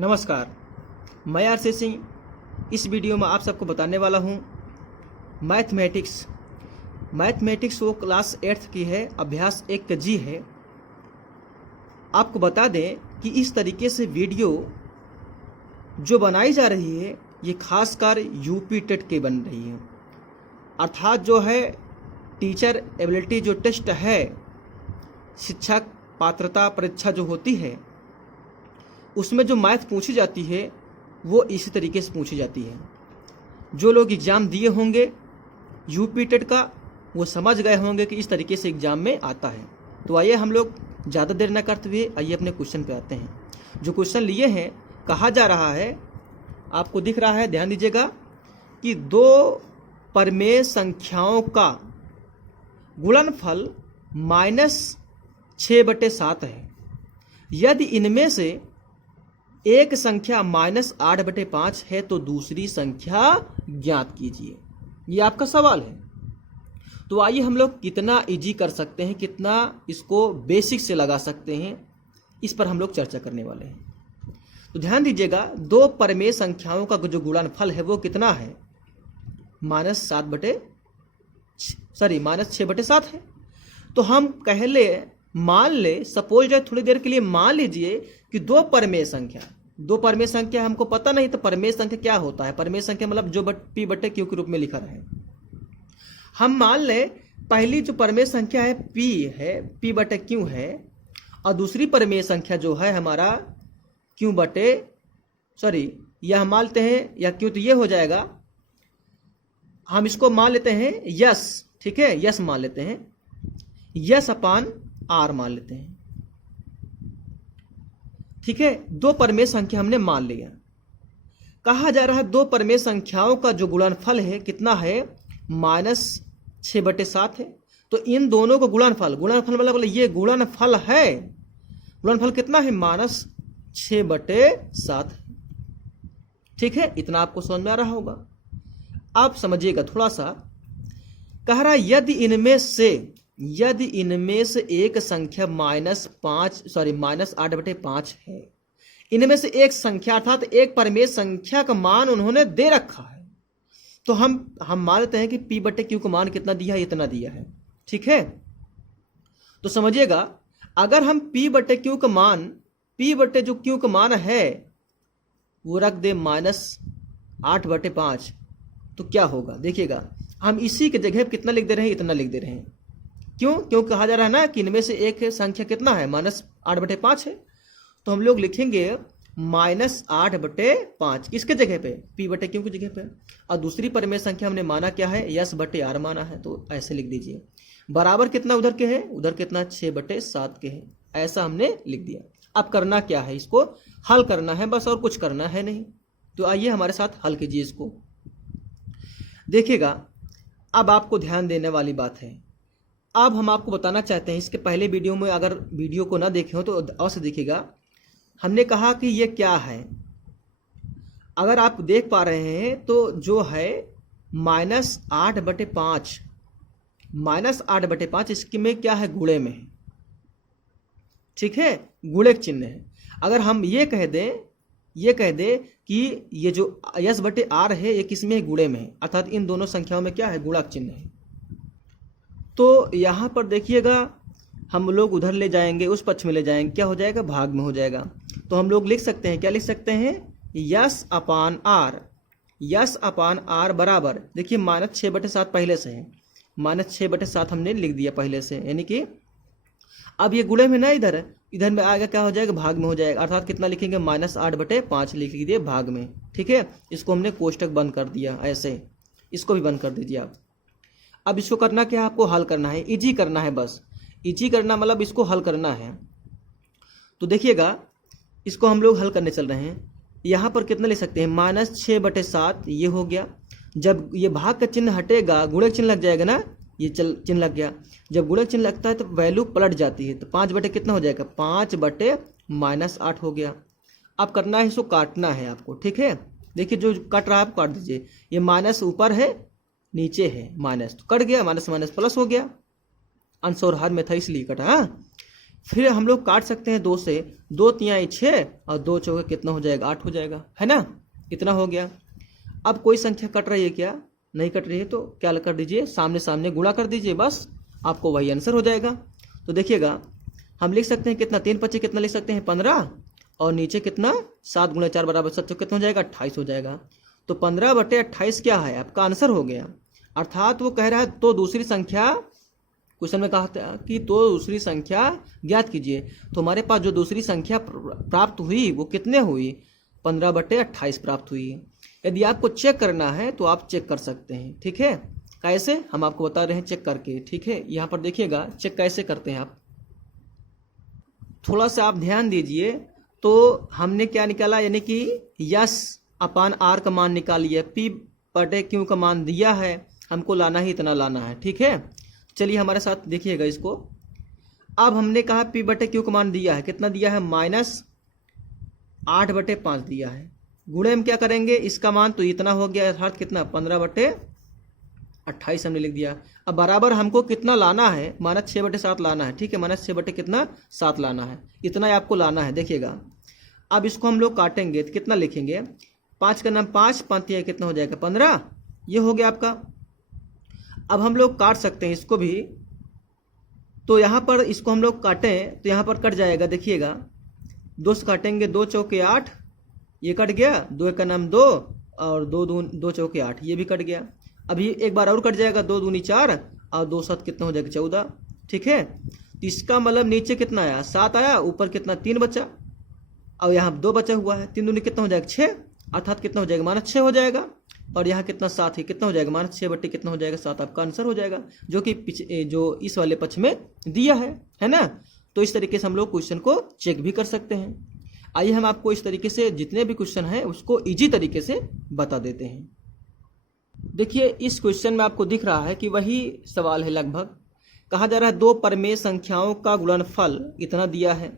नमस्कार, मैं आरसी सिंह। इस वीडियो में आप सबको बताने वाला हूँ मैथमेटिक्स वो क्लास 8th की है, अभ्यास 1 का जी है। आपको बता दें कि इस तरीके से वीडियो जो बनाई जा रही है ये खासकर यूपी टेट के बन रही है, अर्थात जो है टीचर एबिलिटी जो टेस्ट है, शिक्षक पात्रता परीक्षा जो होती है, उसमें जो मैथ पूछी जाती है वो इसी तरीके से पूछी जाती है। जो लोग एग्ज़ाम दिए होंगे यूपी टेट का वो समझ गए होंगे कि इस तरीके से एग्ज़ाम में आता है। तो आइए हम लोग ज़्यादा देर न करते हुए आइए अपने क्वेश्चन पे आते हैं। जो क्वेश्चन लिए हैं, कहा जा रहा है, आपको दिख रहा है, ध्यान दीजिएगा कि दो परमेय संख्याओं का गुणनफल -6/7 है। यदि इनमें से एक संख्या -8/5 है तो दूसरी संख्या ज्ञात कीजिए। ये आपका सवाल है। तो आइए हम लोग कितना इजी कर सकते हैं, कितना इसको बेसिक से लगा सकते हैं, इस पर हम लोग चर्चा करने वाले हैं। तो ध्यान दीजिएगा, दो परमेय संख्याओं का जो गुणनफल है वो कितना है, -6/7 है। तो हम पहले मान ले, सपोज थोड़ी देर के लिए मान लीजिए कि दो परमेय संख्या हमको पता नहीं, तो परमेय संख्या क्या होता है? परमेय संख्या मतलब जो P/Q के रूप में लिखा रहे। हम मान ले पहली जो परमेय संख्या है P/Q है, और दूसरी परमेय संख्या जो है हमारा यह मान लेते हैं या Q, तो ये हो जाएगा, हम इसको मान लेते हैं यस, ठीक है, यस मान लेते हैं, यस/R मान लेते हैं, ठीक है। दो परमेय संख्या हमने मान लिया। कहा जा रहा है दो परमेय संख्याओं का जो गुणनफल है कितना है, -6/7 है। तो इन दोनों को गुणनफल मतलब ये गुणनफल है, गुणनफल कितना है, -6/7, ठीक है। इतना आपको समझ में आ रहा होगा। आप समझिएगा थोड़ा सा, कह रहा है यदि इनमें से एक संख्या -8/5 है, इनमें से एक संख्या अर्थात एक परमेय संख्या का मान उन्होंने दे रखा है, तो हम मान लेते हैं कि P/Q का मान कितना दिया है, इतना दिया है, ठीक है। तो समझिएगा, अगर हम P/Q का मान है वो रख दे -8/5, तो क्या होगा देखिएगा, हम इसी के जगह कितना लिख दे रहे हैं, इतना लिख दे रहे हैं। क्यों कहा जा रहा है ना कि इनमें से एक संख्या कितना है, -8/5 है। तो हम लोग लिखेंगे -8/5 किसके जगह पे, P/Q की जगह पे, और दूसरी परमेय संख्या हमने माना क्या है, यस/R माना है, तो ऐसे लिख दीजिए। बराबर कितना उधर के है, उधर कितना 6/7 के है, ऐसा हमने लिख दिया। अब करना क्या है, इसको हल करना है बस, और कुछ करना है नहीं। तो आइए हमारे साथ हल कीजिए इसको। देखिएगा, अब आपको ध्यान देने वाली बात है। अब हम आपको बताना चाहते हैं, इसके पहले वीडियो में अगर वीडियो को ना देखे हो तो अवश्य देखिएगा। हमने कहा कि ये क्या है, अगर आप देख पा रहे हैं तो जो है -8/5 इसके में क्या है, गुणे में है, ठीक है, गुणे का चिन्ह है। अगर हम ये कह दें कि ये जो यस/R है ये किस में है, गुणे में है, अर्थात इन दोनों संख्याओं में क्या है, गुणा का चिन्ह है। तो यहाँ पर देखिएगा, हम लोग उधर ले जाएंगे, उस पक्ष में ले जाएंगे, क्या हो जाएगा, भाग में हो जाएगा। तो हम लोग लिख सकते हैं, क्या लिख सकते हैं, यस/R बराबर, देखिए -6/7 पहले से है, -6/7 हमने लिख दिया पहले से, यानी कि अब ये गुणे में ना, इधर में आगे क्या हो जाएगा, भाग में हो जाएगा, अर्थात कितना लिखेंगे, -8/5 लिख दिए भाग में, ठीक है। इसको हमने कोष्टक बंद कर दिया, ऐसे इसको भी बंद कर दीजिए आप। अब इसको करना क्या है, आपको हल करना है, इजी करना है, बस इजी करना मतलब इसको हल करना है। तो देखिएगा, इसको हम लोग हल करने चल रहे हैं। यहाँ पर कितना ले सकते हैं, -6/7 ये हो गया। जब ये भाग का चिन्ह हटेगा, गुणक चिन्ह लग जाएगा ना, ये चिन्ह लग गया। जब गुणक चिन्ह लगता है तो वैल्यू पलट जाती है, तो 5 कितना हो जाएगा, 5/-8 हो गया। अब करना है, इसको काटना है आपको, ठीक है। देखिए जो कट रहा है आप काट दीजिए, ये माइनस ऊपर है नीचे है, माइनस तो कट गया, माइनस प्लस हो गया, अंश और हर में था इसलिए कटा। हाँ, फिर हम लोग काट सकते हैं 2 से, 2 तिहाई 6 और 2 चौके कितना हो जाएगा, 8 हो जाएगा, है ना। इतना हो गया। अब कोई संख्या कट रही है क्या, नहीं कट रही है, तो क्या कर दीजिए, सामने सामने गुणा कर दीजिए, बस आपको वही आंसर हो जाएगा। तो देखिएगा हम लिख सकते हैं कितना, 3 पच्चे कितना लिख सकते हैं 15, और नीचे कितना 7 गुणा 4 बराबर 7 कितना हो जाएगा 28 हो जाएगा। तो 15/28 क्या है आपका आंसर हो गया। अर्थात वो कह रहा है तो दूसरी संख्या, क्वेश्चन में कहा था कि तो दूसरी संख्या ज्ञात कीजिए। तो हमारे पास जो दूसरी संख्या प्राप्त हुई वो कितने हुई, 15/28 प्राप्त हुई। यदि आपको चेक करना है तो आप चेक कर सकते हैं, ठीक है। कैसे, हम आपको बता रहे हैं चेक करके, ठीक है। यहाँ पर देखिएगा चेक कैसे करते हैं आप, थोड़ा सा आप ध्यान दीजिए। तो हमने क्या निकाला, यानी कि S/R का मान निकालिए, P/Q का मान दिया है, हमको लाना ही इतना लाना है, ठीक है। चलिए हमारे साथ देखिएगा इसको। अब हमने कहा P/Q का मान दिया है, कितना दिया है, -8/5 दिया है। गुणे हम क्या करेंगे, इसका मान तो इतना हो गया, अर्थात कितना 15/28 हमने लिख दिया। अब बराबर हमको कितना लाना है, -6/7 लाना है, ठीक है। -6/7 लाना है, इतना ही आपको लाना है। देखिएगा अब इसको हम लोग काटेंगे तो कितना लिखेंगे, 5 का नाम 5, 5 कितना हो जाएगा 15, ये हो गया आपका। अब हम लोग काट सकते हैं इसको भी, तो यहाँ पर इसको हम लोग काटें तो यहाँ पर कट जाएगा, देखिएगा 2 से काटेंगे, 2 चौके 8, ये कट गया, 2 का नाम 2 और 2 चौके 8, ये भी कट गया। अभी एक बार और कट जाएगा, 2 दूनी 4 और 2 7 कितना हो जाएगा 14, ठीक है। तो इसका मतलब नीचे कितना आया 7 आया, ऊपर कितना 3 बचा, और यहाँ 2 बचा हुआ है, 3 दूनी कितना हो जाएगा 6, अर्थात कितना हो जाएगा -6 हो जाएगा। और यहाँ कितना 7 है, कितना हो जाएगा -6 कितना हो जाएगा 7, आपका आंसर हो जाएगा, जो कि जो इस वाले पक्ष में दिया है ना। तो इस तरीके से हम लोग क्वेश्चन को चेक भी कर सकते हैं। आइए हम आपको इस तरीके से जितने भी क्वेश्चन हैं उसको इजी तरीके से बता देते हैं। देखिए इस क्वेश्चन में आपको दिख रहा है कि वही सवाल है लगभग। कहा जा रहा है 2 परमेय संख्याओं का गुणनफल इतना दिया है,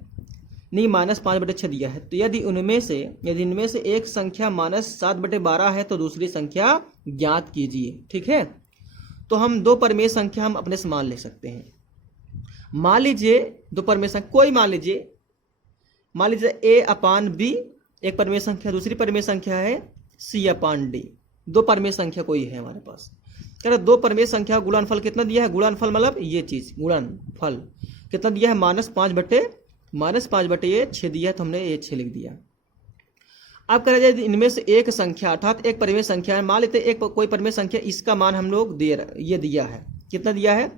नहीं -5/6 दिया है। तो यदि इनमें से एक संख्या -7/12 है तो दूसरी संख्या ज्ञात कीजिए, ठीक है। तो हम 2 परमेय संख्या हम अपने से मान ले सकते हैं। मान लीजिए 2 परमेय संख्या कोई मान लीजिए A/B एक परमेय संख्या, दूसरी परमेय संख्या है C/D, 2 परमेय संख्या कोई है हमारे पास। कह रहे 2 परमेय संख्या गुणनफल कितना दिया है, गुणनफल मतलब ये चीज, गुणनफल कितना दिया है -5/6 दिया है, तो हमने ये 6 लिख दिया। अब कह रहे इनमें से एक संख्या, अर्थात एक परमेय संख्या है, मान लेते एक कोई परमेय संख्या, इसका मान हम लोग ये दिया है, कितना दिया है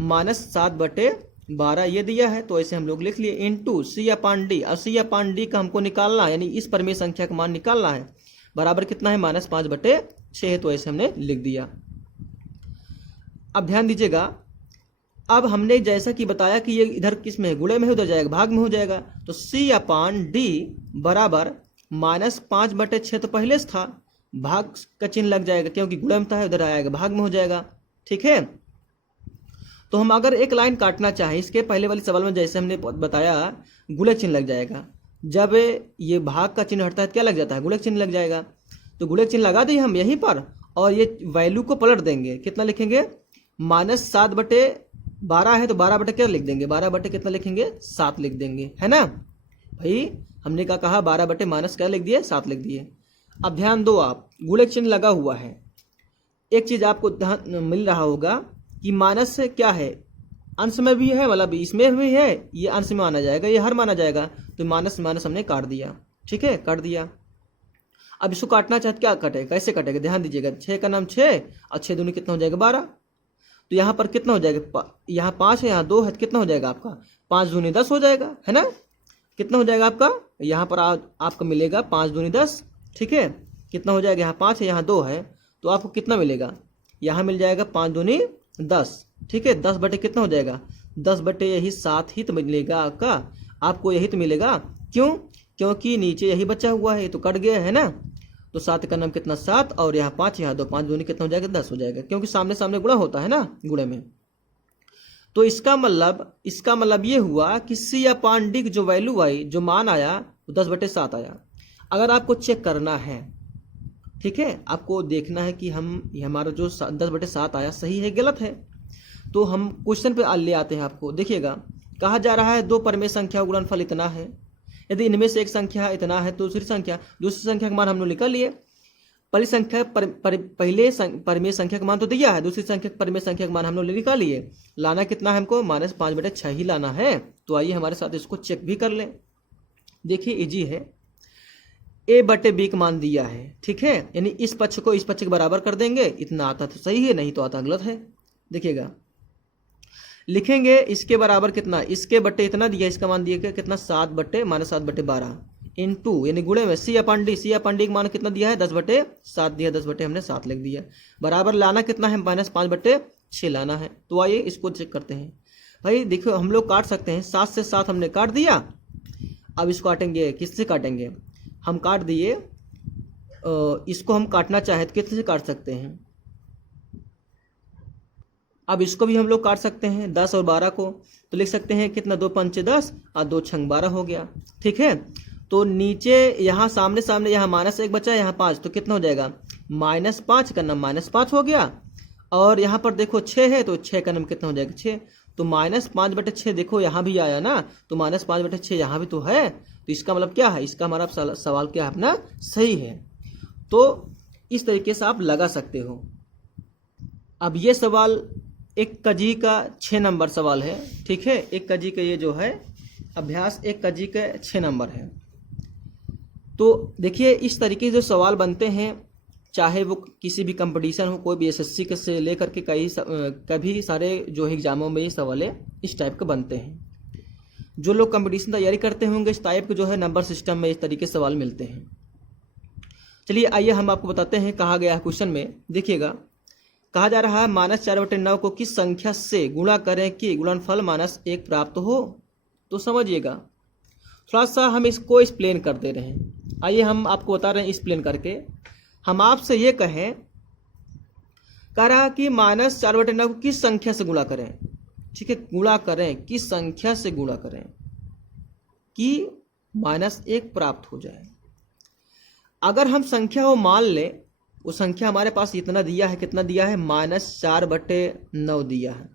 -7/12 ये दिया है। तो ऐसे हम लोग लिख लिए इंटू C/D, और C/D का हमको निकालना, यानी इस परमेय संख्या का मान निकालना है, बराबर कितना है -5/6 है। तो ऐसे हमने लिख दिया। अब ध्यान दीजिएगा, अब हमने जैसा कि बताया कि ये इधर किस में है, गुणे में उधर जाएगा, भाग में हो जाएगा। तो C/D बराबर -5/6 तो पहले से था, भाग का चिन्ह लग जाएगा क्योंकि गुणे में था, उधर आएगा भाग में हो जाएगा, ठीक है। तो हम अगर एक लाइन काटना चाहें, इसके पहले वाले सवाल में जैसे हमने बताया गुणे चिन्ह लग जाएगा, जब ये भाग का चिन्ह हटता है क्या लग जाता है, गुणे चिन्ह लग जाएगा। तो गुणे चिन्ह लगा दिए हम यहीं पर, और ये वैल्यू को पलट देंगे, कितना लिखेंगे -7/12 है तो 12 क्या लिख देंगे, 12 कितना लिखेंगे 7 लिख देंगे, है ना भाई। हमने क्या कहा 12 माइनस क्या लिख दिए 7 लिख दिए। अब ध्यान दो, आप गुणे चिन्ह लगा हुआ है, एक चीज आपको मिल रहा होगा कि माइनस से क्या है, अंश में भी है, मतलब इसमें भी है, ये अंश में माना जाएगा, ये हर माना जाएगा। तो माइनस माइनस हमने काट दिया, ठीक है, काट दिया। अब इसको काटना चाहते क्या कटेगा, कैसे कटेगा, ध्यान दीजिएगा, 6 का नाम 6 और 6 दूनी कितना हो जाएगा 12। तो यहाँ पर कितना हो जाएगा, यहाँ 5 है यहाँ 2 है, कितना हो जाएगा आपका 5 दूनी 10 हो जाएगा, है ना। कितना हो जाएगा आपका, यहाँ पर आपको मिलेगा 5 दूनी 10, ठीक है। कितना हो जाएगा, यहाँ 5 है यहाँ 2 है, तो आपको कितना मिलेगा, यहाँ मिल जाएगा 5 दूनी 10, ठीक है। 10 बटे कितना हो जाएगा 10 बटे यही 7 ही तो मिलेगा आपको यही तो मिलेगा, क्यों, क्योंकि नीचे यही बचा हुआ है, तो कट गया है ना। तो 7 का नाम कितना 7 और यहाँ 5 यहाँ 2, 5 दूनी कितना हो जाएगा 10 हो जाएगा, क्योंकि सामने सामने गुणा होता है ना गुणे में। तो इसका मतलब ये हुआ कि C/D की जो वैल्यू आई, जो मान आया वो 10/7 आया। अगर आपको चेक करना है, ठीक है, आपको देखना है कि हमारा जो 10/7 आया सही है गलत है, तो हम क्वेश्चन पे ले आते हैं। आपको देखिएगा कहा जा रहा है दो परिमेय संख्या का गुणनफल इतना है, यदि इनमें से एक संख्या इतना है तो दूसरी संख्या का मान हम लोग निकाल लिए। पहली संख्या पहले परिमेय संख्या का मान तो दिया है, दूसरी संख्या परिमेय संख्या का मान हम लोग निकाल लिए। लाना कितना है हमको, -5/6 ही लाना है। तो आइए हमारे साथ इसको चेक भी कर लें। देखिए इजी है, a/b का मान दिया है, ठीक है, यानी इस पक्ष को इस पक्ष के बराबर कर देंगे, इतना आता तो सही है, नहीं तो आता गलत है। देखिएगा लिखेंगे इसके बराबर कितना, इसके बट्टे इतना दिया, इसका मान दिया कितना 7/-7/12 इंटू यानी गुणे में c/d का मान कितना दिया है 10/7 दिया, 10/, हमने 7 लिख दिया। बराबर लाना कितना है -5/6 लाना है। तो आइए इसको चेक करते हैं। भाई देखो हम लोग काट सकते हैं, 7 से 7 हमने काट दिया। अब इसको काटेंगे, किससे काटेंगे, हम काट दिए, इसको हम काटना चाहे तो किससे काट सकते हैं, अब इसको भी हम लोग काट सकते हैं 10 और 12 को, तो लिख सकते हैं कितना 2×5 = 10 और 2×6 = 12 हो गया, ठीक है। तो नीचे यहाँ सामने यहाँ -1 बचा, यहाँ 5, तो कितना हो जाएगा -5 का नाम -5 हो गया। और यहाँ पर देखो 6 है तो 6 का नाम कितना हो जाएगा 6, तो -5/6 देखो यहाँ भी आया ना, तो -5/6 यहाँ भी तो है। तो इसका मतलब क्या है, इसका हमारा सवाल क्या है अपना सही है। तो इस तरीके से आप लगा सकते हो। अब ये सवाल एक कजी का 6 नंबर सवाल है, ठीक है, एक कजी का ये जो है अभ्यास एक कजी का 6 नंबर है। तो देखिए इस तरीके से जो सवाल बनते हैं, चाहे वो किसी भी कंपटीशन हो, कोई भी एसएससी के से लेकर के कभी सारे जो एग्जामों में ये सवाल इस टाइप के बनते हैं। जो लोग कंपटीशन तैयारी करते होंगे इस टाइप के जो है नंबर सिस्टम में इस तरीके से सवाल मिलते हैं। चलिए आइए हम आपको बताते हैं कहा गया है क्वेश्चन में। देखिएगा कहा जा रहा है -4/9 को किस संख्या से गुणा करें कि गुणनफल -1 प्राप्त हो। तो समझिएगा, थोड़ा सा हम इसको एक्सप्लेन कर दे रहे हैं। आइए हम आपको बता रहे हैं एक्सप्लेन करके। हम आपसे ये कहें, कह रहा कि -4/9 को किस संख्या से गुणा करें, ठीक है, गुणा करें किस संख्या से गुणा करें कि -1 प्राप्त हो जाए। अगर हम संख्या को मान लें, वो संख्या हमारे पास इतना दिया है, कितना दिया है -4/9 दिया है।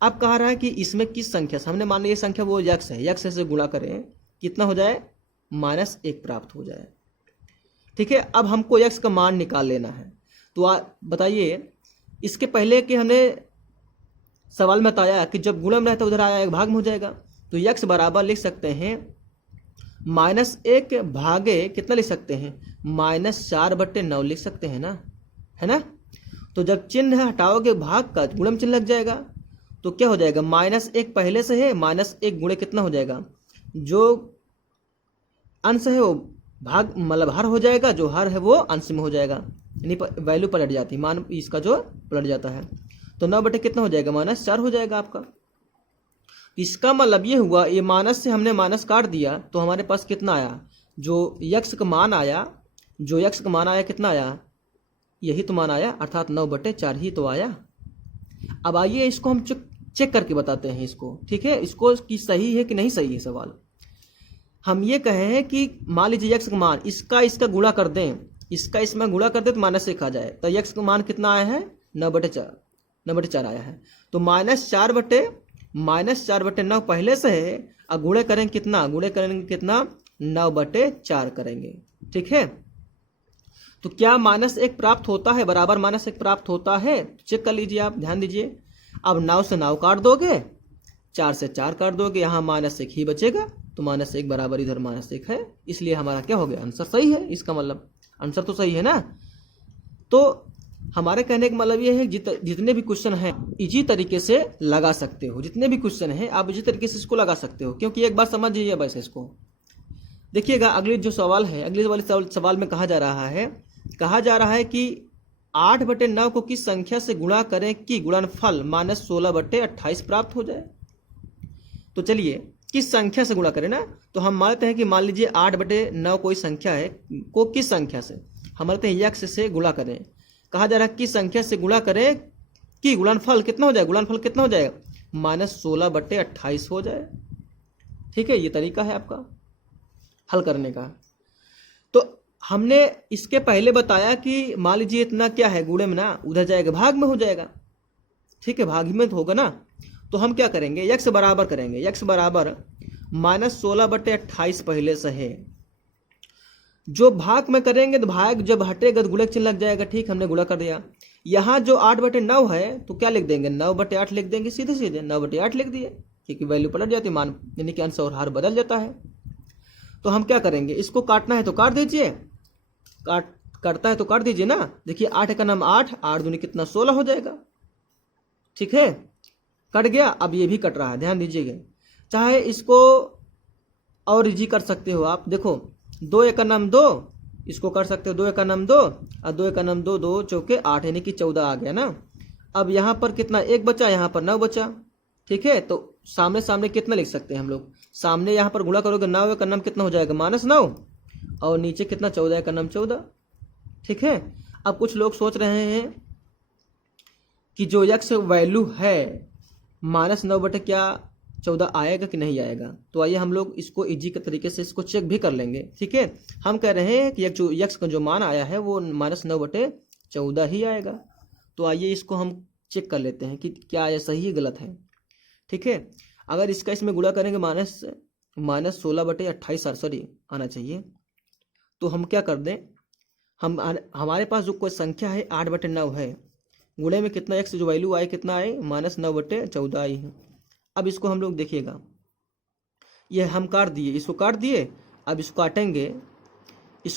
अब कह रहा है कि इसमें किस संख्या से, हमने मान लिया ये संख्या वो यक्ष है, यक्ष से गुणा करें कितना हो जाए -1 प्राप्त हो जाए, ठीक है। अब हमको यक्ष का मान निकाल लेना है। तो बताइए, इसके पहले कि हमने सवाल में बताया कि जब गुणा में रहता उधर आया एक भाग में हो जाएगा, तो यक्ष बराबर लिख सकते हैं -1 भागे कितना लिख सकते हैं -4/9 लिख सकते हैं ना, है ना। तो जब चिन्ह हटाओगे भाग का गुणम चिन्ह लग जाएगा, तो क्या हो जाएगा -1 पहले से है, -1 गुणे कितना हो जाएगा, जो अंश है वो भाग मतलब हर हो जाएगा, जो हर है वो अंश में हो जाएगा, यानी वैल्यू पलट जाती है, मान इसका जो पलट जाता है। तो 9 कितना हो जाएगा -4 हो जाएगा आपका। इसका मतलब ये हुआ, ये माइनस से हमने माइनस काट दिया तो हमारे पास कितना आया, जो यक्ष का मान आया, जो यक्ष का मान आया कितना आया, यही तो मान आया, अर्थात 9/4 ही तो आया। अब आइए इसको हम चेक करके बताते हैं इसको, ठीक है, इसको कि सही है कि नहीं सही है सवाल। हम ये कहे हैं कि मान लीजिए यक्ष का मान इसका गुणा कर दें, इसका इसमें गुणा कर दें तो -1 आ जाए, तो यक्ष का मान कितना आया है 9/4 आया है। तो -4/9 पहले से है, और गुणे करेंगे कितना, 9/4 करेंगे, ठीक है। तो क्या -1 प्राप्त होता है, बराबर -1 प्राप्त होता है, चेक कर लीजिए आप, ध्यान दीजिए। अब 9 से 9 काट दोगे, 4 से 4 काट दोगे, यहाँ -1 ही बचेगा, तो -1 बराबर इधर -1 है, इसलिए हमारा क्या हो गया, आंसर सही है। इसका मतलब आंसर तो सही है ना। तो हमारे कहने का मतलब ये है जितने भी क्वेश्चन हैं इजी तरीके से लगा सकते हो, जितने भी क्वेश्चन हैं आप इसी तरीके से इसको लगा सकते हो, क्योंकि एक बार समझ लीजिए बस इसको। देखिएगा अगले जो सवाल है, अगले वाले सवाल में कहा जा रहा है कि 8/9 को किस संख्या से गुणा करें कि गुणनफल -16/28 प्राप्त हो जाए। तो चलिए किस संख्या से गुणा करें ना, तो हम मानते हैं कि मान लीजिए 8/9 कोई संख्या है, को किस संख्या से, हम मानते हैं यक्ष से गुणा करें। कहा जा रहा है किस संख्या से गुणा करें कि गुणनफल कितना हो जाए, गुणनफल कितना हो जाएगा -16/28 हो जाए, ठीक है। ये तरीका है आपका हल करने का। तो हमने इसके पहले बताया कि मान लीजिए इतना क्या है गुणे में ना, उधर जाएगा भाग में हो जाएगा, ठीक है, भाग में तो होगा ना। तो हम क्या करेंगे, यक्स बराबर करेंगे, यक्स बराबर -16/28 पहले से है। जो भाग में करेंगे तो भाग जब हटेगा तो गुणक चिन्ह लग जाएगा। ठीक, हमने गुणा कर दिया। यहाँ जो 8/9 है तो क्या लिख देंगे, 9/8 लिख देंगे, सीधे सीधे 9/8 लिख दिए, क्योंकि वैल्यू पलट जाती है, मान यानी कि अंश और हार बदल जाता है। तो हम क्या करेंगे, इसको काटना है तो काट दीजिए, काटता है तो काट दीजिए ना। देखिए 8 का नाम 8, 8 दूनी कितना 16 हो जाएगा। ठीक है, कट गया। अब ये भी कट रहा है, ध्यान दीजिएगा। चाहे इसको और इजी कर सकते हो आप, देखो 2 एक का नाम 2, इसको कर सकते हो 2 एक का नाम 2 और 2 एक का नाम 2, 2 चौके 8 यानी कि 14 आ गया ना। अब यहाँ पर कितना 1 बचा, यहाँ पर 9 बचा। ठीक है, तो सामने सामने कितना लिख सकते हैं हम लोग, सामने यहाँ पर गुणा करोगे 9 का नाम कितना हो जाएगा -9 और नीचे कितना 14 का नाम 14। ठीक है, अब कुछ लोग सोच रहे हैं कि जो यक्स वैल्यू है -9/14 आएगा कि नहीं आएगा। तो आइए हम लोग इसको इजी के तरीके से इसको चेक भी कर लेंगे। ठीक है, हम कह रहे हैं कि यक्स का जो मान आया है वो -9/14 ही आएगा। तो आइए इसको हम चेक कर लेते हैं कि क्या ये सही है गलत है। ठीक है, अगर इसका इसमें गुणा करेंगे -16/28 सॉरी आना चाहिए, तो हम क्या कर दें, हमारे पास जो कोई संख्या है 8/9 है, गुणे में कितना एक्स जो वैल्यू आए कितना आए -9/14 आई है। अब इसको हम लोग देखिएगा, ये हम काट दिए, इसको काट दिए। अब इसको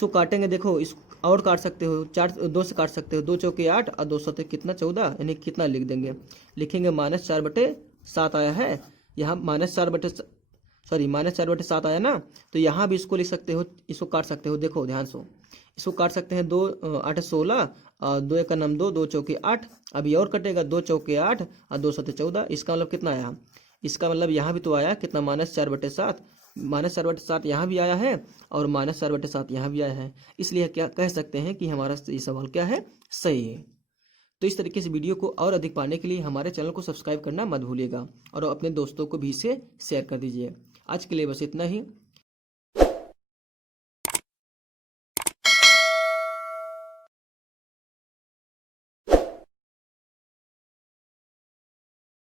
काटेंगे, देखो इस और काट सकते हो, 2 से काट सकते हो, 2 चौके 8 और 2 सौ कितना 14 यानी कितना लिख देंगे, लिखेंगे -4/7 आया है। यहाँ -4/7 आया ना, तो यहाँ भी इसको लिख सकते हो, इसको काट सकते हो। देखो ध्यान से इसको काट सकते हैं, 2 8 16 और 2 एक का नाम 2, 2 चौके 8। अभी और कटेगा 2 चौके 8 और 2 सौ 14। इसका मतलब कितना आया, इसका मतलब यहाँ भी तो आया कितना -4/7, -4/7 यहाँ भी आया है और -4/7 यहाँ भी आया है। इसलिए क्या कह सकते हैं कि हमारा ये सवाल क्या है, सही है। तो इस तरीके से वीडियो को और अधिक पाने के लिए हमारे चैनल को सब्सक्राइब करना मत भूलिएगा और अपने दोस्तों को भी इसे शेयर कर दीजिए। आज के लिए बस इतना ही।